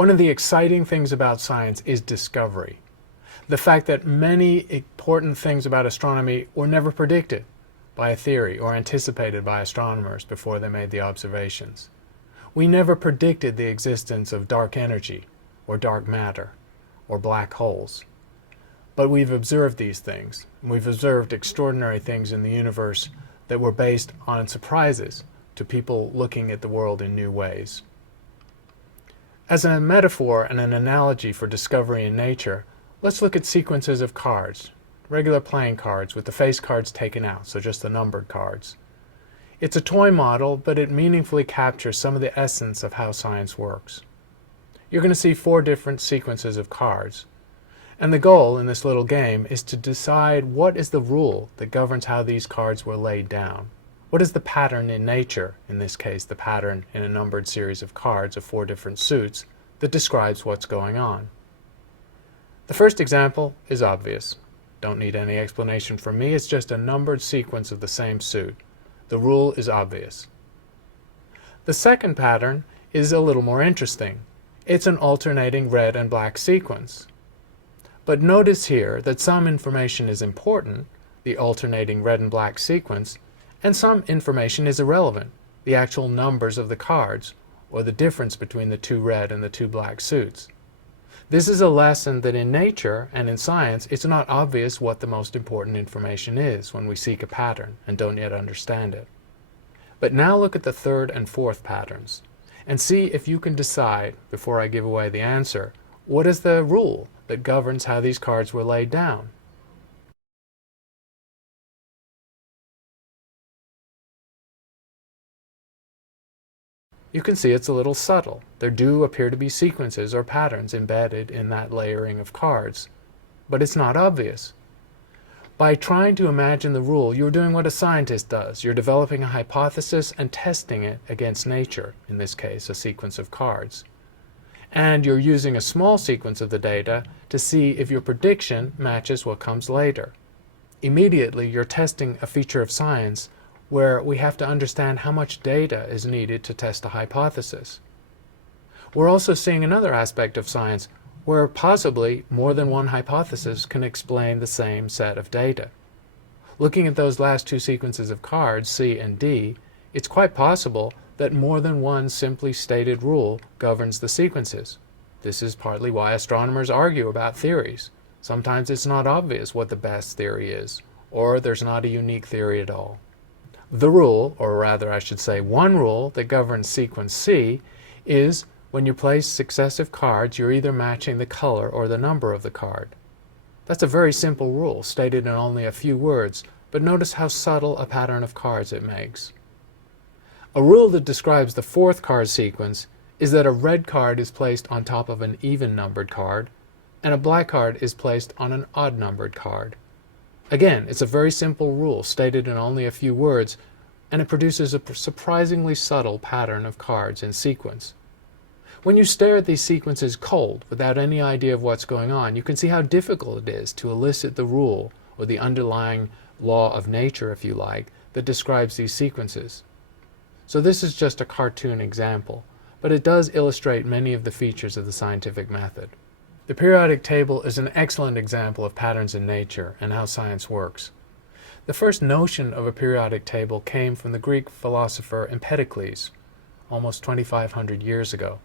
One of the exciting things about science is discovery. The fact that many important things about astronomy were never predicted by a theory or anticipated by astronomers before they made the observations. We never predicted the existence of dark energy or dark matter or black holes. But we've observed these things. We've observed extraordinary things in the universe that were based on surprises to people looking at the world in new ways. As a metaphor and an analogy for discovery in nature, let's look at sequences of cards, regular playing cards with the face cards taken out, so just the numbered cards. It's a toy model, but it meaningfully captures some of the essence of how science works. You're going to see 4 different sequences of cards. And the goal in this little game is to decide what is the rule that governs how these cards were laid down. What is the pattern in nature, in this case the pattern in a numbered series of cards of 4 different suits, that describes what's going on. The first example is obvious. Don't need any explanation from me, it's just a numbered sequence of the same suit. The rule is obvious. The second pattern is a little more interesting. It's an alternating red and black sequence. But notice here that some information is important, the alternating red and black sequence, and some information is irrelevant, the actual numbers of the cards, or the difference between the 2 red and the 2 black suits. This is a lesson that in nature and in science it's not obvious what the most important information is when we seek a pattern and don't yet understand it. But now look at the third and fourth patterns and see if you can decide, before I give away the answer, what is the rule that governs how these cards were laid down. You can see it's a little subtle. There do appear to be sequences or patterns embedded in that layering of cards, but it's not obvious. By trying to imagine the rule, you're doing what a scientist does. You're developing a hypothesis and testing it against nature, in this case a sequence of cards. And you're using a small sequence of the data to see if your prediction matches what comes later. Immediately, you're testing a feature of science where we have to understand how much data is needed to test a hypothesis. We're also seeing another aspect of science where possibly more than one hypothesis can explain the same set of data. Looking at those last 2 sequences of cards, C and D, it's quite possible that more than one simply stated rule governs the sequences. This is partly why astronomers argue about theories. Sometimes it's not obvious what the best theory is, or there's not a unique theory at all. The rule, or rather I should say one rule that governs sequence C, is when you place successive cards you're either matching the color or the number of the card. That's a very simple rule, stated in only a few words, but notice how subtle a pattern of cards it makes. A rule that describes the 4th card sequence is that a red card is placed on top of an even-numbered card, and a black card is placed on an odd-numbered card. Again, it's a very simple rule, stated in only a few words, and it produces a surprisingly subtle pattern of cards in sequence. When you stare at these sequences cold, without any idea of what's going on, you can see how difficult it is to elicit the rule, or the underlying law of nature, if you like, that describes these sequences. So this is just a cartoon example, but it does illustrate many of the features of the scientific method. The periodic table is an excellent example of patterns in nature and how science works. The first notion of a periodic table came from the Greek philosopher Empedocles, almost 2,500 years ago.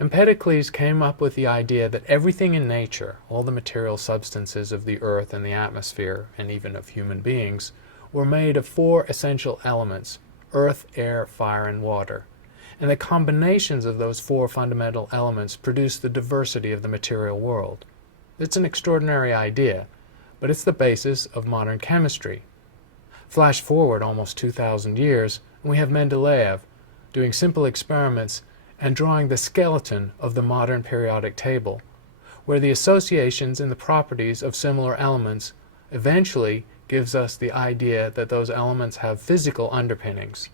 Empedocles came up with the idea that everything in nature, all the material substances of the earth and the atmosphere, and even of human beings, were made of 4 essential elements: earth, air, fire, and water. And the combinations of those 4 fundamental elements produce the diversity of the material world. It's an extraordinary idea, but it's the basis of modern chemistry. Flash forward almost 2,000 years, and we have Mendeleev doing simple experiments and drawing the skeleton of the modern periodic table, where the associations in the properties of similar elements eventually gives us the idea that those elements have physical underpinnings.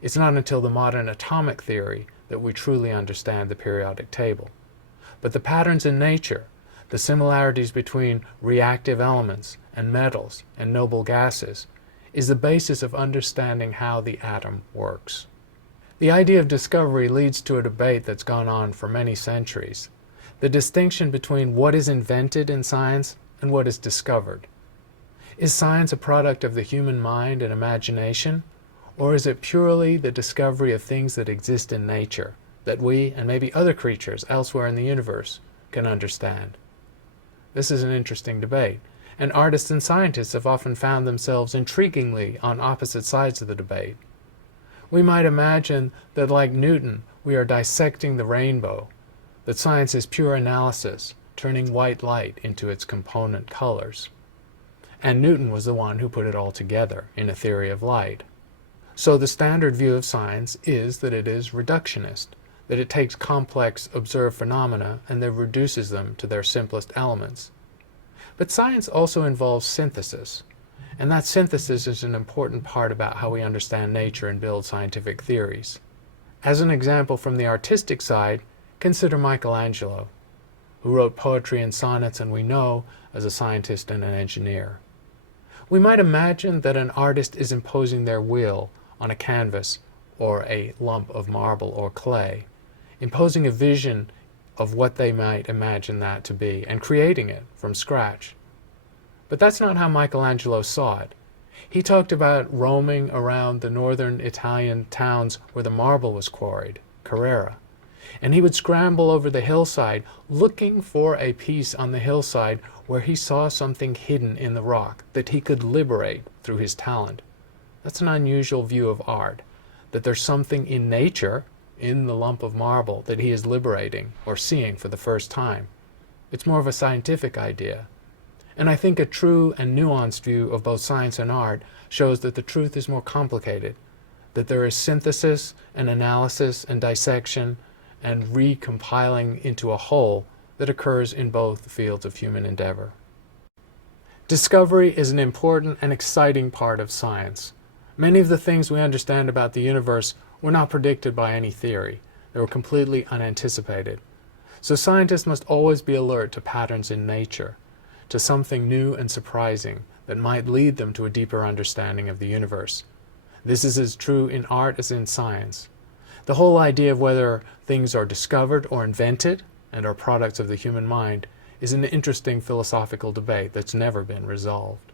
It's not until the modern atomic theory that we truly understand the periodic table. But the patterns in nature, the similarities between reactive elements and metals and noble gases, is the basis of understanding how the atom works. The idea of discovery leads to a debate that's gone on for many centuries. The distinction between what is invented in science and what is discovered. Is science a product of the human mind and imagination, or is it purely the discovery of things that exist in nature, that we and maybe other creatures elsewhere in the universe can understand? This is an interesting debate, and artists and scientists have often found themselves intriguingly on opposite sides of the debate. We might imagine that, like Newton, we are dissecting the rainbow, that science is pure analysis, turning white light into its component colors. And Newton was the one who put it all together in a theory of light. So the standard view of science is that it is reductionist, that it takes complex observed phenomena and then reduces them to their simplest elements. But science also involves synthesis, and that synthesis is an important part about how we understand nature and build scientific theories. As an example from the artistic side, consider Michelangelo, who wrote poetry and sonnets and we know as a scientist and an engineer. We might imagine that an artist is imposing their will on a canvas or a lump of marble or clay, imposing a vision of what they might imagine that to be and creating it from scratch. But that's not how Michelangelo saw it. He talked about roaming around the northern Italian towns where the marble was quarried, Carrara, and he would scramble over the hillside looking for a piece on the hillside where he saw something hidden in the rock that he could liberate through his talent. That's an unusual view of art, that there's something in nature, in the lump of marble, that he is liberating or seeing for the first time. It's more of a scientific idea. And I think a true and nuanced view of both science and art shows that the truth is more complicated, that there is synthesis and analysis and dissection and recompiling into a whole that occurs in both fields of human endeavor. Discovery is an important and exciting part of science. Many of the things we understand about the universe were not predicted by any theory. They were completely unanticipated. So scientists must always be alert to patterns in nature, to something new and surprising that might lead them to a deeper understanding of the universe. This is as true in art as in science. The whole idea of whether things are discovered or invented and are products of the human mind is an interesting philosophical debate that's never been resolved.